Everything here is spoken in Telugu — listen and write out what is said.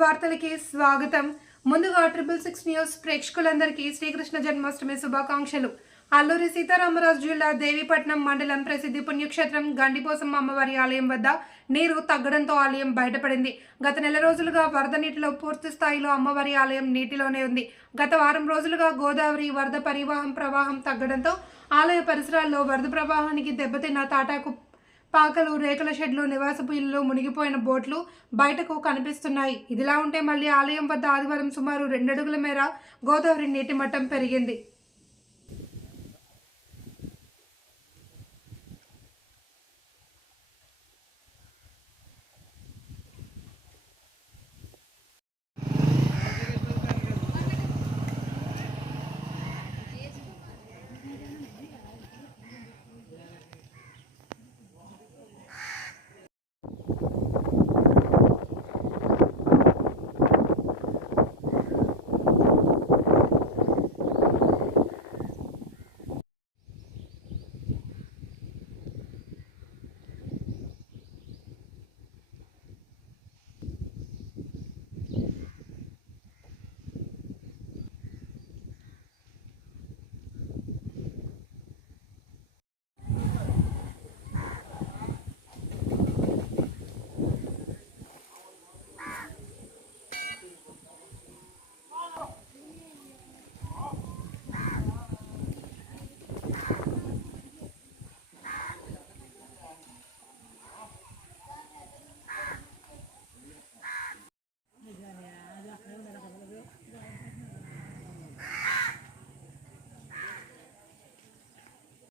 వార్తలకి స్వాగతం. ముందుగా 666 న్యూస్ ప్రేక్షకులందరికీ శ్రీకృష్ణ జన్మాష్టమి శుభాకాంక్షలు. అల్లూరి సీతారామరాజు జిల్లా దేవీపట్నం మండలం ప్రసిద్ధి పుణ్యక్షేత్రం గండిపోసమ్మ అమ్మవారి ఆలయం వద్ద నీరు తగ్గడంతో ఆలయం బయటపడింది. గత నెల రోజులుగా వరద నీటిలో పూర్తి స్థాయిలో అమ్మవారి ఆలయం నీటిలోనే ఉంది. గత వారం రోజులుగా గోదావరి వరద ప్రవాహం తగ్గడంతో ఆలయ పరిసరాల్లో వరద ప్రవాహానికి దెబ్బతిన్న తాటాకు పాకలు, రేకుల షెడ్లు, నివాసపు ఇళ్లు, మునిగిపోయిన బోట్లు బయటకు కనిపిస్తున్నాయి. ఇదిలా ఉంటే మళ్లీ ఆలయం వద్ద ఆదివారం సుమారు 2 అడుగుల మేర గోదావరి నీటి మట్టం పెరిగింది.